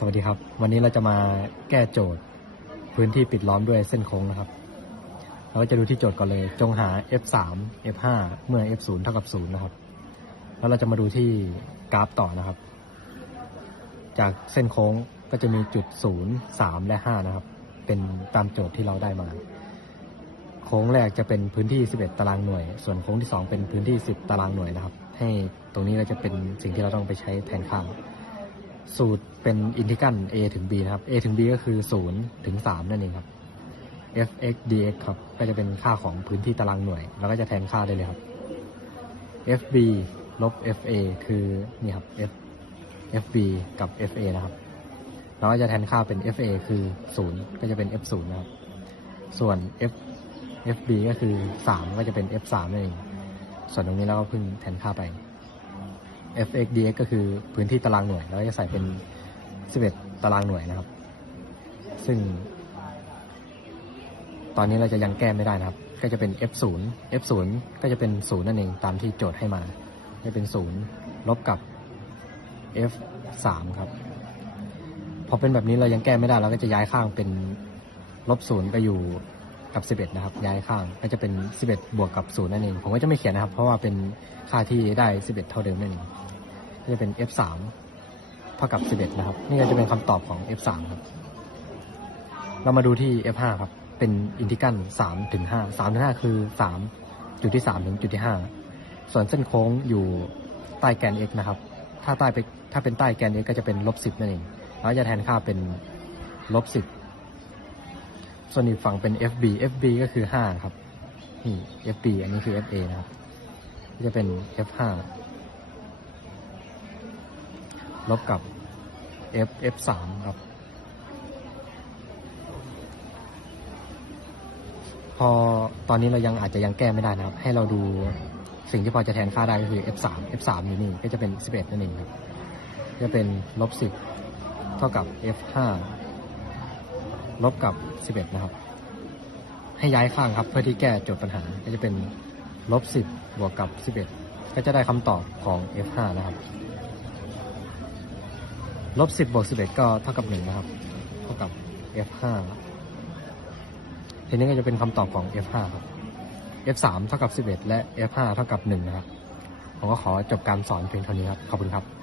สวัสดีครับ วันนี้เราจะมาแก้โจทย์ พื้นที่ปิดล้อมด้วยเส้นโค้งนะครับ เราก็จะดูที่โจทย์ก่อนเลย จงหา f3 f5 เมื่อ f0 เท่ากับ0นะครับ แล้วเราจะมาดูที่กราฟต่อนะครับ จากเส้นโค้งก็จะมีจุด 0 3 และ 5 นะครับ เป็นตามโจทย์ที่เราได้มา โค้งแรกจะเป็นพื้นที่ 11 ตารางหน่วย ส่วนโค้งที่ 2 เป็นพื้นที่ 10 ตารางหน่วยนะครับ ให้ตรงนี้เราจะเป็นสิ่งที่เราต้องไปใช้แทนค่า สูตรเป็นอินทิกรัล a ถึง b นะครับ a ถึง b ก็คือ 0 ถึง 3 นั่นเองครับ f(x) dx ครับ ก็จะเป็นค่าของพื้นที่ตารางหน่วยเราก็จะแทนค่าได้เลยครับ fb ลบ fa คือนี่ครับ f fb กับ fa นะครับเราก็จะแทนค่าเป็น fa คือ 0 ก็จะเป็น f0 นะครับ ส่วน f fb ก็คือ 3 ก็จะเป็น f3 นั่นเอง ส่วนตรงนี้เราก็เพิ่งแทนค่าไป fx dx ก็คือพื้นที่ตารางหน่วยเราจะใส่เป็น 11 ตารางหน่วยนะครับ ซึ่ง ตอนนี้เราจะยังแก้ไม่ได้นะครับ ก็จะเป็น f0 f0 ก็จะเป็น0นั่นเองตามที่โจทย์ให้มา จะเป็น 0 ลบกับ f3 ครับพอเป็นแบบนี้เรายังแก้ไม่ได้เราก็จะย้ายข้างเป็นลบ0ไปอยู่ กับ 11 นะครับ ย้ายข้างก็จะเป็น 11 บวกกับ0นั่นเอง ผมก็จะไม่เขียนนะครับ เพราะว่าเป็นค่าที่ได้ 11 เท่าเดิมนั่นเองก็จะเป็น f3 เท่ากับ 11 นะครับ นี่ก็จะเป็นคำตอบของ f3 ครับ เรามาดูที่ f5 ครับ เป็นอินทิกรัล3ถึง5 3ถึง5คือ 3 จุดที่ 3 ถึงจุดที่ 5 ส่วนเส้นโค้งอยู่ใต้แกน x นะครับ ถ้าใต้ไปถ้าเป็นใต้แกน x ก็จะเป็นลบ10 นั่นเอง แล้วจะแทนค่าเป็นลบ10 ส่วนอีกฝั่งเป็น FB FB ก็คือ 5 ครับ นี่ FB อันนี้คือ FA นะครับก็จะเป็น F5 ลบกับ F F3 ครับ พอตอนนี้เรายังอาจจะยังแก้ไม่ได้นะครับ ให้เราดูสิ่งที่พอจะแทนค่าได้ก็คือ F3 F3 อยู่นี่ก็จะเป็น 11 นั่นเองครับ จะเป็นลบ 10 เท่ากับ F5 ลบกับ 11 นะครับ ให้ย้ายข้างครับ เพื่อที่แก้โจทย์ปัญหา ก็จะเป็นลบ 10 บวกกับ 11 ก็จะได้คำตอบของ F5 นะครับ ลบ 10 บวก 11 ก็เท่ากับ 1 นะครับ เท่ากับ F5 ทีนี้ก็จะเป็นคำตอบของ F5 ครับ F3 เท่ากับ 11 และ F5 เท่ากับ 1 นะครับ ผมก็ขอจบการสอนเพียงเท่านี้ครับ ขอบคุณครับ